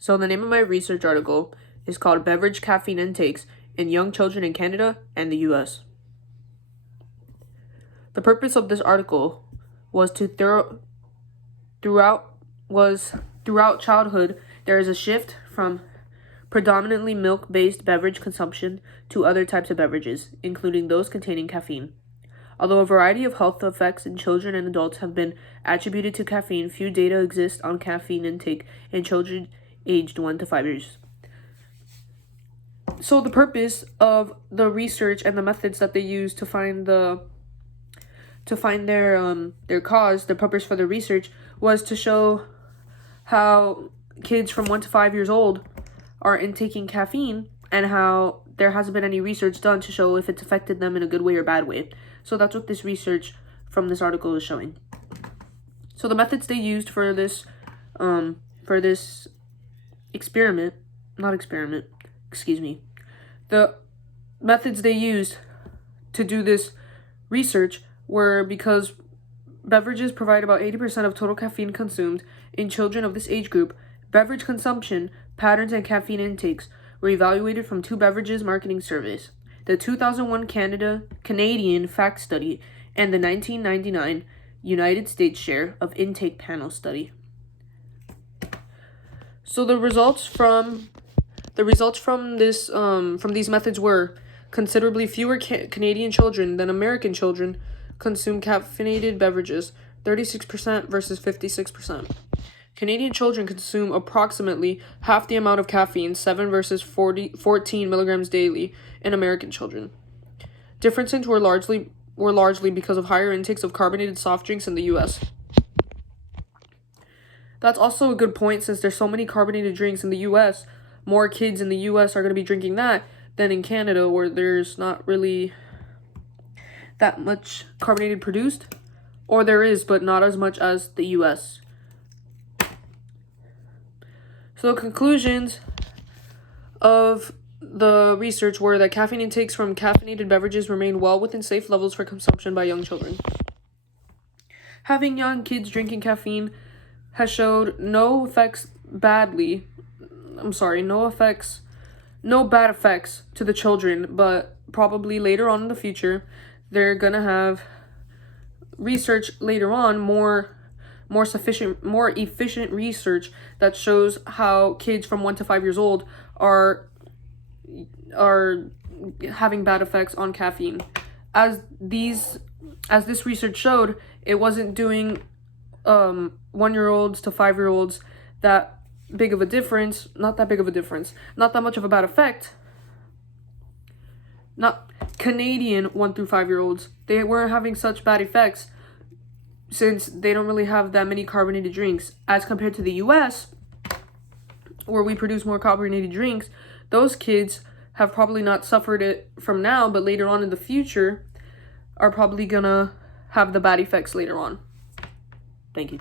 So the name of my research article is called Beverage Caffeine Intakes in Young Children in Canada and the US. The purpose of this article was throughout childhood, there is a shift from predominantly milk-based beverage consumption to other types of beverages, including those containing caffeine. Although a variety of health effects in children and adults have been attributed to caffeine, few data exist on caffeine intake in children aged 1 to 5 years. So the purpose of the research and the methods that they use to find their cause, the purpose for the research was to show how kids from 1 to 5 years old are intaking caffeine and how there hasn't been any research done to show if it's affected them in a good way or bad way. So that's what this research from this article is showing. So the methods they used for this the methods they used to do this research were because beverages provide about 80% of total caffeine consumed in children of this age group. Beverage consumption patterns and caffeine intakes were evaluated from 2 beverages marketing surveys: the 2001 Canadian Fact Study and the 1999 United States Share of Intake Panel Study. So the results from these methods were considerably fewer Canadian children than American children consume caffeinated beverages, 36% versus 56%. Canadian children consume approximately half the amount of caffeine, 7 versus 14 milligrams daily, in American children. Differences were largely because of higher intakes of carbonated soft drinks in the US. That's also a good point, since there's so many carbonated drinks in the US. More kids in the US are going to be drinking that than in Canada, where there's not really that much carbonated produced, or there is, but not as much as the US. So the conclusions of the research were that caffeine intakes from caffeinated beverages remain well within safe levels for consumption by young children. Having young kids drinking caffeine has showed no bad effects to the children, but probably later on in the future, they're gonna have research later on, more efficient research that shows how kids from 1 to 5 years old are having bad effects on caffeine. As this research showed, it wasn't doing 1-year-olds to 5-year-olds not that much of a bad effect. Not Canadian 1 through 5-year-olds. They weren't having such bad effects since they don't really have that many carbonated drinks. As compared to the US, where we produce more carbonated drinks, those kids have probably not suffered it from now, but later on in the future are probably gonna have the bad effects later on. Thank you.